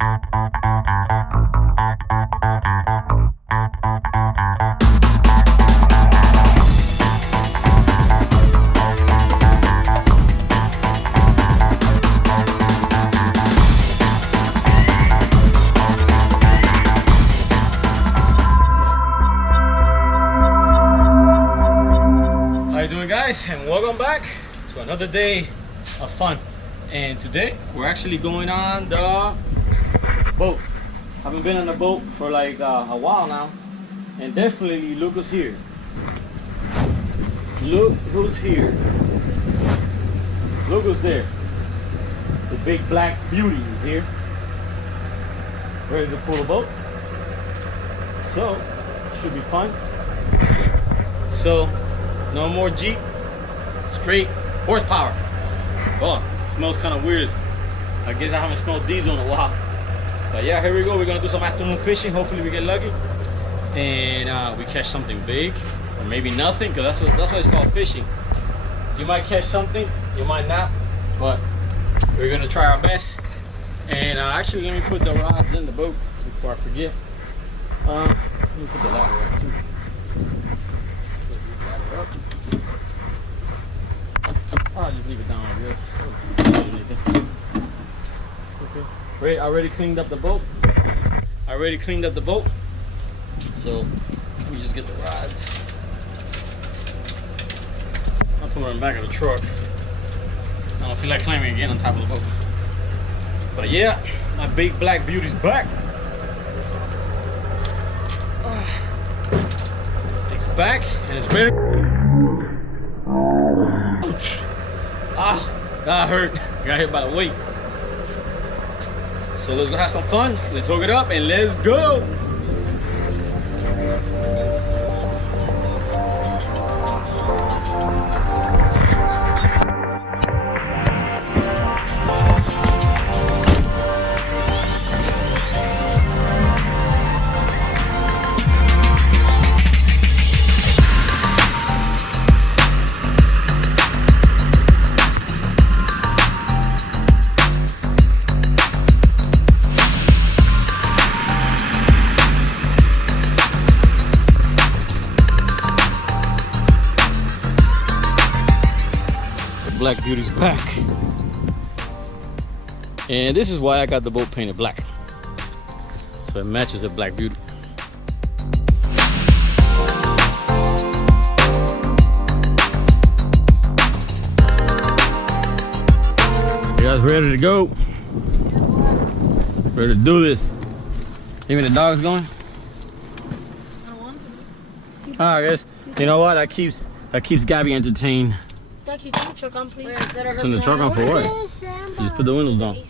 And welcome back to another day of fun. And today we're actually going on the boat. Haven't been on a boat for like a while now, and definitely look who's here. Look who's here. Look who's there. The big black beauty is here, ready to pull a boat. So should be fun. So no more Jeep. Straight horsepower. Oh, it smells kind of weird. I guess I haven't smelled diesel in a while. But yeah, here we go. We're gonna do some afternoon fishing. Hopefully we get lucky and we catch something big, or maybe nothing, because that's what it's called, fishing. You might catch something, you might not, but we're gonna try our best. And actually, let me put the rods in the boat before I forget. Let me put the ladder up too. I'll just leave it down like this. Okay. Wait, I already cleaned up the boat. So let me just get the rods. I'll put them in the back of the truck. I don't feel like climbing again on top of the boat. But yeah, my big black beauty's back. It's back and it's ready. Ouch. Ah, that hurt. Got hit by the weight. So let's go have some fun. Let's hook it up and let's go. Black beauty's back, and this is why I got the boat painted black, so it matches the black beauty. You guys ready to go? Ready to do this? Even the dog's going? I don't want to. I guess you know what? That keeps Gabby entertained. Turn the truck on for what? Just put the windows down. AC,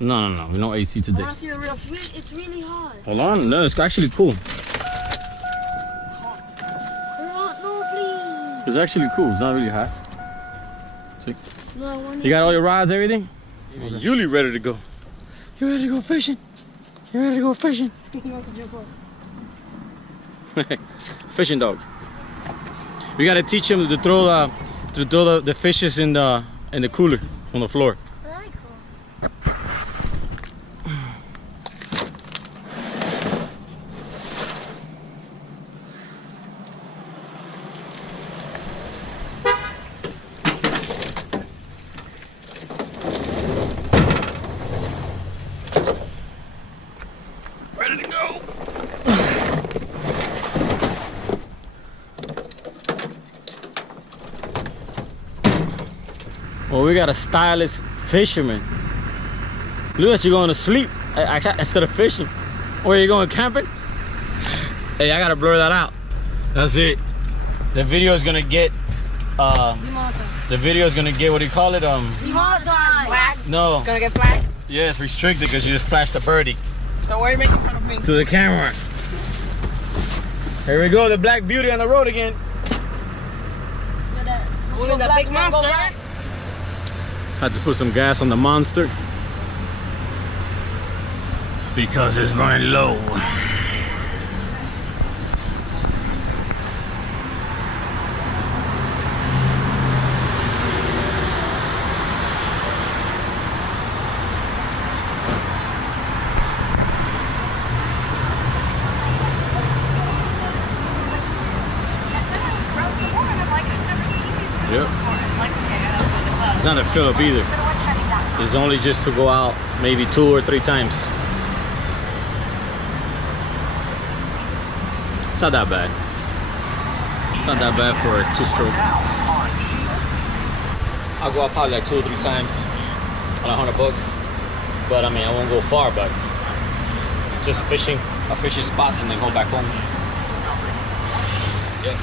please. No AC today. I want to see the real. It's really hot. Hold on, no, it's actually cool. It's hot. No, please. It's actually cool. It's not really hot. See? No, I want You got all your rods, everything? Yuli ready to go. You ready to go fishing? You ready to go fishing? Fishing dog. We gotta teach him to throw the fishes in the cooler on the floor. Ready to go. Well, we got a stylish fisherman. Look at you going to sleep instead of fishing. Where you going, camping? Hey, I gotta blur that out. That's it. The video is gonna get demonetized. The video is gonna get, what do you call it? Demonetized. Flagged? No. It's gonna get flagged? Yeah, it's restricted because you just flashed a birdie. So why are you making fun of me? To the camera. Here we go, the black beauty on the road again. Look at that big monster. Had to put some gas on the monster because it's running low. not a fill up either. It's only just to go out maybe 2 or 3 times. It's not that bad. It's not that bad for a 2-stroke. I'll go out probably like 2 or 3 times on $100. But I mean, I won't go far, but just fishing, I fish spots and then go back home. Yeah.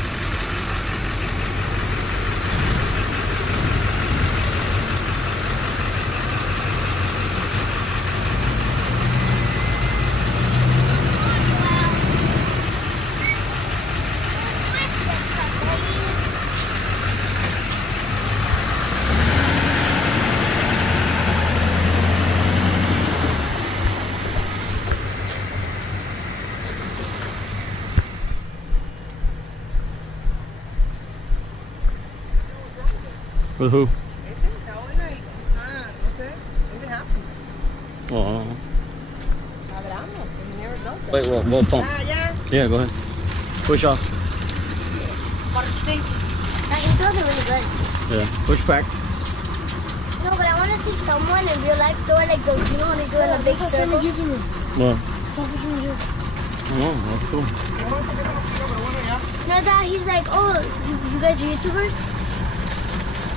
With who? Oh. Wait, what pump? Yeah, go ahead. Push off. He's really good. Yeah, push back. No, but I want to see someone in real life doing like those, you know, when they do in a big circle. What? Oh, that's cool. No, that he's like, oh, you guys are YouTubers?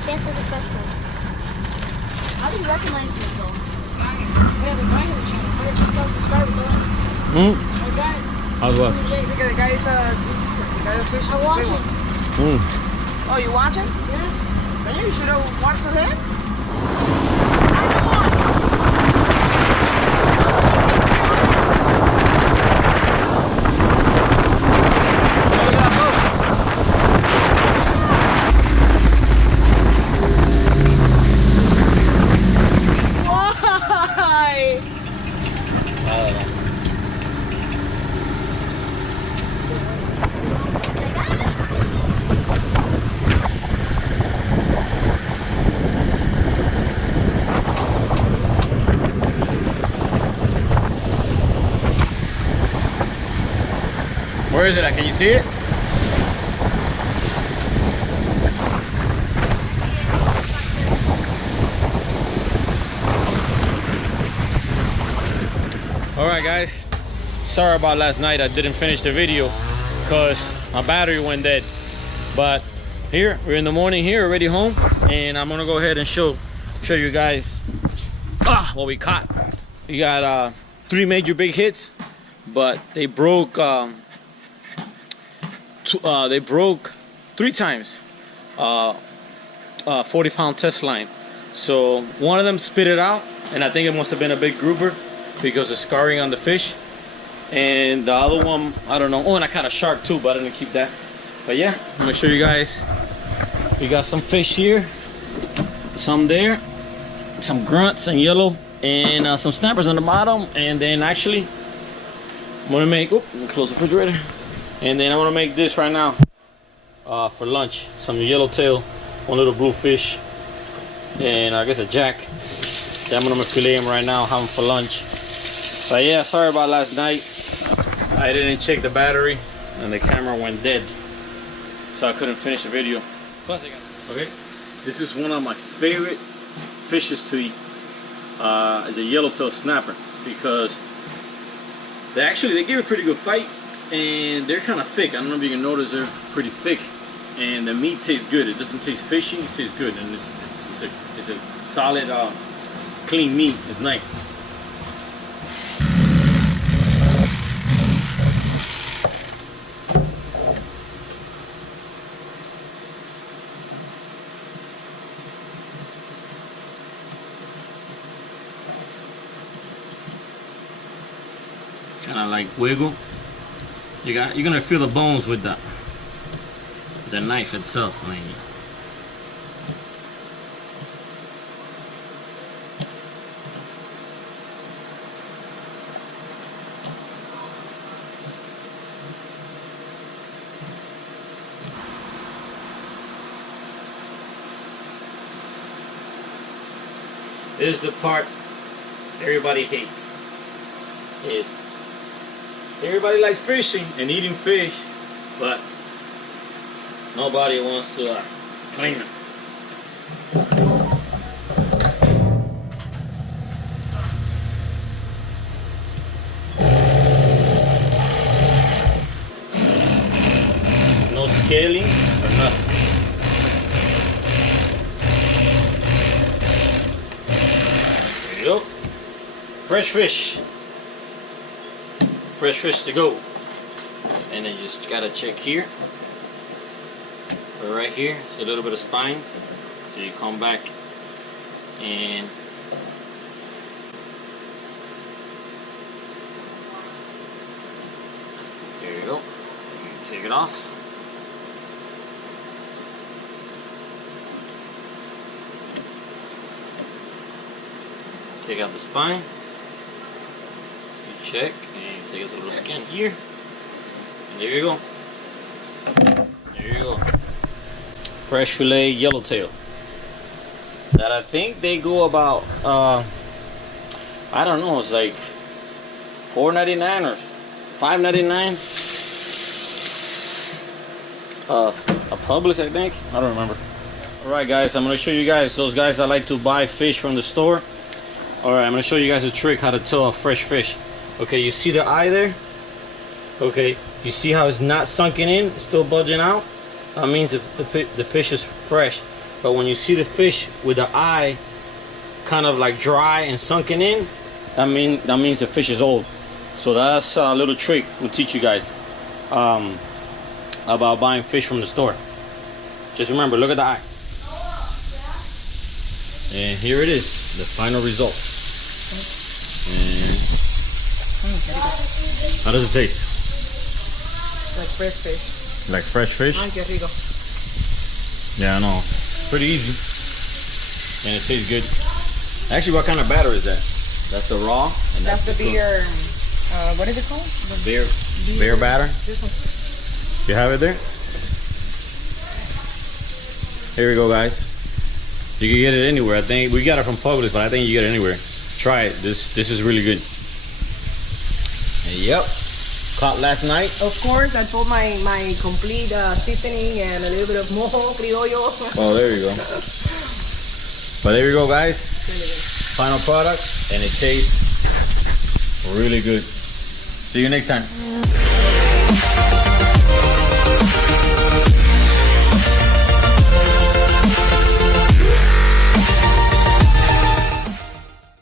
That's what the first one. How do you recognize this though? Yeah, the guy in the channel. 100,000 subscribers, though. The guy. How's what? The guy's fishing. I'm watching. Oh, you watching? Yes. Then you should have watched him. Where is it at? Can you see it? Alright guys, sorry about last night. I didn't finish the video because my battery went dead. But here, we're in the morning here, already home. And I'm gonna go ahead and show you guys what we caught. We got 3 major big hits, but they broke 3 times 40-pound test line. So one of them spit it out, and I think it must have been a big grouper because of scarring on the fish. And the other one, I don't know. Oh, and I caught a shark too, but I didn't keep that. But yeah, I'm gonna show you guys. We got some fish here, some there, some grunts and yellow, and some snappers on the bottom. And then actually, I'm gonna make, let me close the refrigerator. And then I'm gonna make this right now for lunch. Some yellowtail, one little blue fish, and I guess a jack. Then I'm gonna fillet him right now, have him for lunch. But yeah, sorry about last night. I didn't check the battery and the camera went dead, so I couldn't finish the video. Okay, this is one of my favorite fishes to eat. Is a yellowtail snapper, because they give a pretty good fight, and they're kind of thick. I don't know if you can notice, they're pretty thick, and the meat tastes good. It doesn't taste fishy, it tastes good, and it's a solid, clean meat. It's nice. Kind of like wiggle. You're gonna feel the bones with the knife itself. I mean, this is the part everybody hates. Everybody likes fishing and eating fish, but nobody wants to clean them. scaling or nothing. There you go. Fresh fish. Fresh fish to go. And then you just gotta check here. Or right here, it's a little bit of spines. So you come back and there you go. Take it off. Take out the spine. You check and you take out the little skin here. And there you go. There you go. Fresh fillet yellowtail. That I think they go about I don't know, it's like $4.99 or $5.99. A Publix, I think. I don't remember. Alright guys, I'm gonna show you guys, those guys that like to buy fish from the store. Alright, I'm gonna show you guys a trick how to tow a fresh fish. Okay, you see the eye there? Okay, you see how it's not sunken in, it's still budging out? That means the fish is fresh. But when you see the fish with the eye kind of like dry and sunken in, that means the fish is old. So that's a little trick we'll teach you guys about buying fish from the store. Just remember, look at the eye. And here it is, the final result. And how does it taste? Like fresh fish. Like fresh fish? Ay, qué rico. Yeah, I know. Pretty easy. And it tastes good. Actually, what kind of batter is that? That's the raw? And that's the beer, what is it called? Beer batter? This one. You have it there? Here we go, guys. You can get it anywhere. I think we got it from Publix, but I think you get it anywhere. Try it. This is really good. Yep. Caught last night. Of course, I put my complete seasoning and a little bit of mojo criollo. Oh, there you go. But there you go, guys. Final product, and it tastes really good. See you next time.